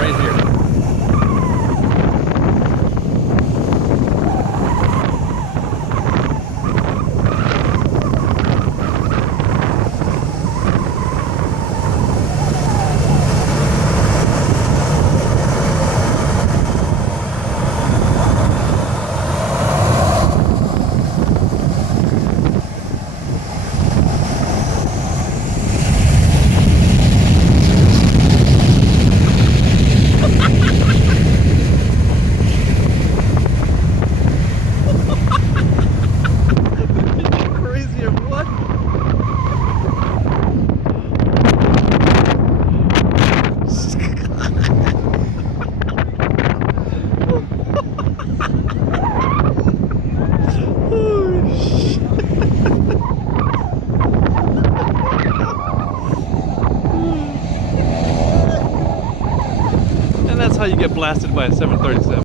right here. Crazy or what? And that's how you get blasted by a 737.